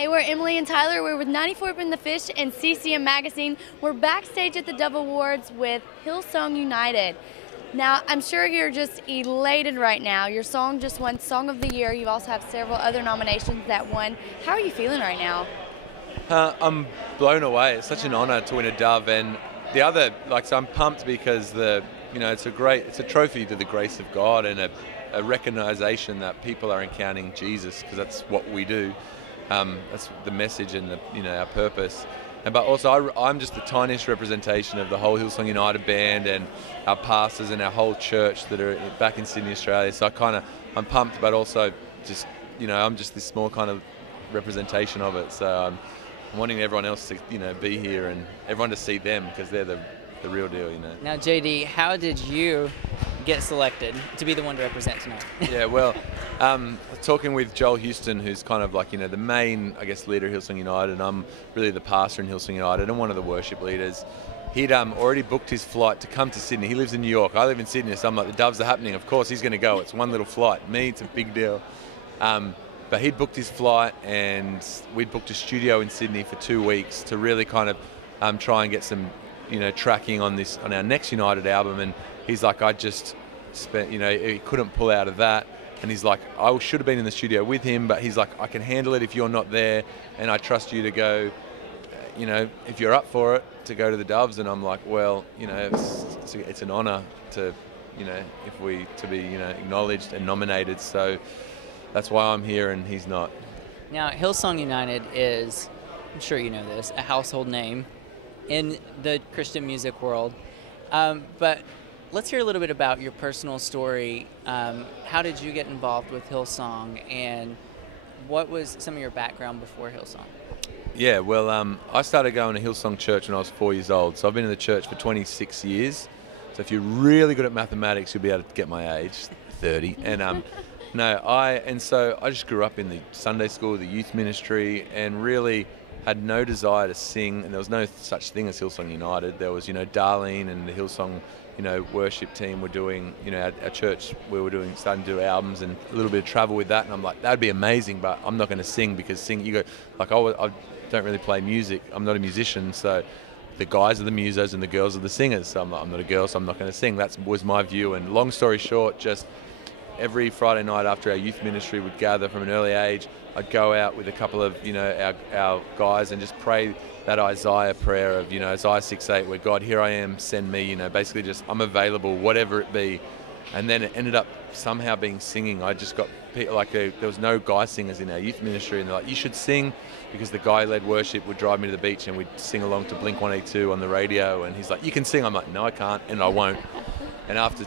Hey, we're Emily and Tyler. We're with 94 in the Fish and CCM Magazine. We're backstage at the Dove Awards with Hillsong United. Now, I'm sure you're just elated right now. Your song just won Song of the Year. You also have several other nominations that won. How are you feeling right now? I'm blown away. It's such an honor to win a Dove, and the other, so I'm pumped because it's a trophy to the grace of God and a recognition that people are encountering Jesus, because that's what we do. That's the message and our purpose. But also, I'm just the tiniest representation of the whole Hillsong United band and our pastors and our whole church that are back in Sydney, Australia. So I'm pumped, but also just, I'm just this small kind of representation of it. So I'm wanting everyone else to, be here and everyone to see them, because they're the real deal, Now, JD, how did you get selected to be the one to represent tonight? Yeah, well, talking with Joel Houston, who's kind of the main, leader of Hillsong United, and I'm really the pastor in Hillsong United and one of the worship leaders. He'd already booked his flight to come to Sydney. He lives in New York. I live in Sydney, so I'm like, the Doves are happening. Of course, he's going to go. It's one little flight. Me, it's a big deal. But he'd booked his flight, and we'd booked a studio in Sydney for 2 weeks to really kind of try and get some, tracking on our next United album. And he's like, I just spent, he couldn't pull out of that. And he's like, I should have been in the studio with him, but he's like, I can handle it if you're not there, and I trust you to go, if you're up for it, to go to the Doves. And I'm like, well, it's an honor to, to be, acknowledged and nominated. So that's why I'm here and he's not. Now, Hillsong United is, I'm sure you know this, a household name in the Christian music world. But let's hear a little bit about your personal story. How did you get involved with Hillsong, and what was some of your background before Hillsong? Yeah, well, I started going to Hillsong Church when I was 4 years old. So I've been in the church for 26 years. So if you're really good at mathematics, you'll be able to get my age, 30. And so I just grew up in the Sunday school, the youth ministry, and really had no desire to sing. And there was no such thing as Hillsong United. There was, Darlene and the Hillsong, worship team were doing, our church, we were starting to do albums and a little bit of travel with that. And I'm like, that'd be amazing, but I'm not going to sing, because you go, I don't really play music. I'm not a musician. So the guys are the musos and the girls are the singers. So I'm like, I'm not a girl, so I'm not going to sing. That was my view. And long story short, just every Friday night after our youth ministry would gather from an early age, I'd go out with a couple of, our guys and just pray that Isaiah prayer of, Isaiah 6:8, where God, here I am, send me, basically just I'm available, whatever it be. And then it ended up somehow being singing. I just got, there was no guy singers in our youth ministry, and they're like, you should sing, because the guy-led worship would drive me to the beach and we'd sing along to Blink 182 on the radio, and he's like, you can sing. I'm like, no, I can't, and I won't. And after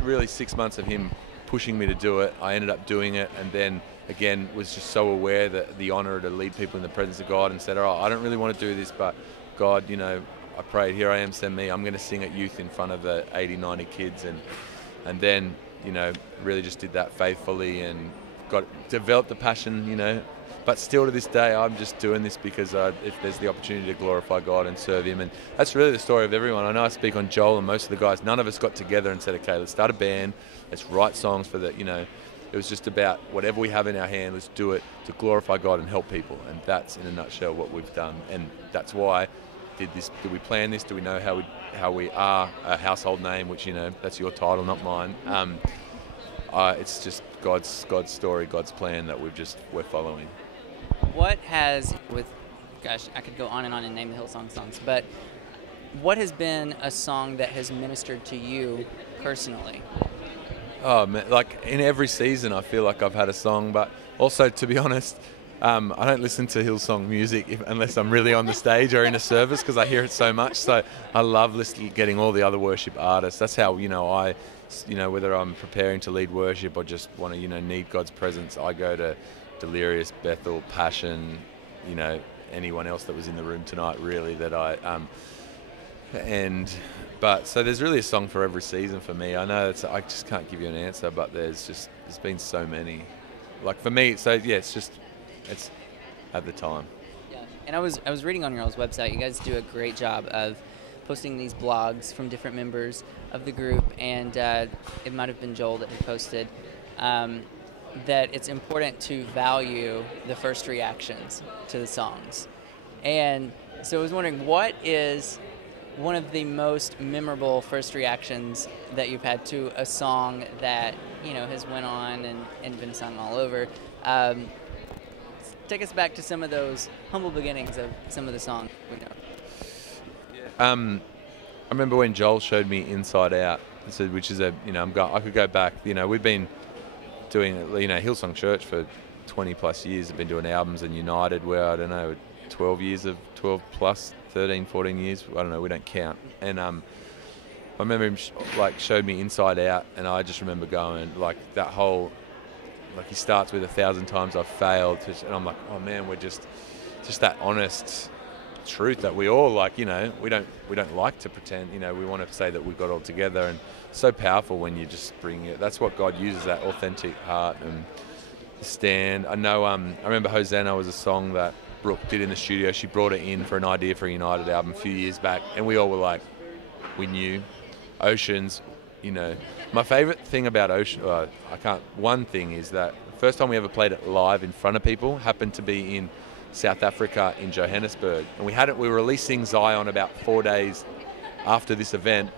really 6 months of him pushing me to do it, I ended up doing it, and then again was just so aware that the honor to lead people in the presence of God, and said, all right, I don't really want to do this, but God, I prayed, here I am, send me. I'm going to sing at youth in front of 80, 90 kids, and then really just did that faithfully and developed the passion, but still to this day I'm just doing this because if there's the opportunity to glorify God and serve him. And that's really the story of everyone. I know I speak on Joel and most of the guys. None of us got together and said, okay, let's start a band, let's write songs for the, it was just about whatever we have in our hand, let's do it to glorify God and help people. And that's in a nutshell what we've done. And that's why did we plan this? Do we know how we are a household name, which, that's your title, not mine. It's just God's story, God's plan that we're following. What has, gosh, I could go on and name the Hillsong songs, but what has been a song that has ministered to you personally? Oh man, in every season I feel like I've had a song, but also, to be honest, I don't listen to Hillsong music unless I'm really on the stage or in a service, because I hear it so much. So I love getting all the other worship artists. That's how, I, whether I'm preparing to lead worship or just want to, need God's presence, I go to Delirious, Bethel, Passion, anyone else that was in the room tonight, really, that so there's really a song for every season for me. I know I just can't give you an answer, but there's been so many. For me, so yeah, it's at the time. Yeah, and I was reading on your all's website. You guys do a great job of posting these blogs from different members of the group, and it might have been Joel that had posted that it's important to value the first reactions to the songs. And so I was wondering, what is one of the most memorable first reactions that you've had to a song that, has went on and been sung all over? Take us back to some of those humble beginnings of some of the songs we know. I remember when Joel showed me Inside Out, which is I could go back. We've been doing Hillsong Church for 20 plus years. I've been doing albums and United, where I don't know, 12 plus 13, 14 years. I don't know. We don't count. And I remember him showed me Inside Out, and I just remember going that whole. He starts with 1,000 times I've failed, and I'm like, oh man, we're just that honest truth that we all we don't like to pretend, we want to say that we got it all together, and so powerful when you just bring it. That's what God uses, that authentic heart and stand. I know. I remember Hosanna was a song that Brooke did in the studio. She brought it in for an idea for a United album a few years back, and we all were like, we knew. Oceans. My favourite thing about one thing is that the first time we ever played it live in front of people happened to be in South Africa, in Johannesburg. And we were releasing Zion about 4 days after this event.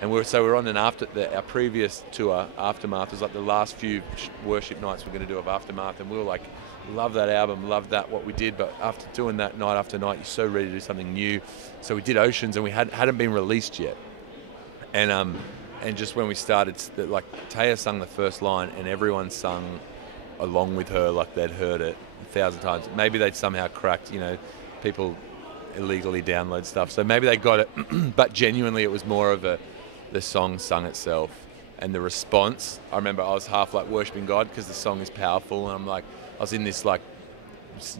And we were on our previous tour, Aftermath, was the last few worship nights we're going to do of Aftermath. And we were like, love that album, love that, what we did. But after doing that night after night, you're so ready to do something new. So we did Oceans, and we hadn't been released yet. And just when we started, Taya sung the first line, and everyone sung along with her like they'd heard it 1,000 times. Maybe they'd somehow cracked, people illegally download stuff, so maybe they got it. But genuinely, it was more of the song sung itself, and the response. I remember I was half worshiping God because the song is powerful, and I was in this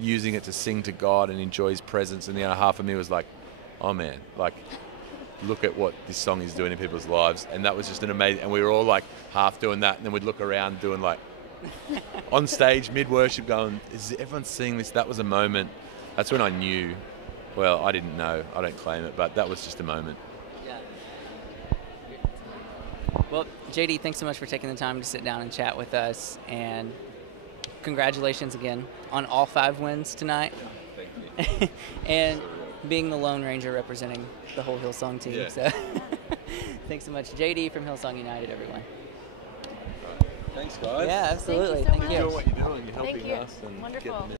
using it to sing to God and enjoy His presence, and the other half of me was like, oh man, look at what this song is doing in people's lives. And that was just an amazing, and we were all half doing that, and then we'd look around doing on stage mid-worship going, is everyone seeing this? That was a moment. That's when I knew. Well, I didn't know, I don't claim it, but that was just a moment. Yeah. Well, JD, thanks so much for taking the time to sit down and chat with us, and congratulations again on all 5 wins tonight. Thank you. And being the Lone Ranger representing the whole Hillsong team. Yeah. So thanks so much. JD from Hillsong United, everyone. Thanks, guys. Yeah, absolutely. Thank you so much. You're doing what you're doing. You're helping Thank you. us and Wonderful. getting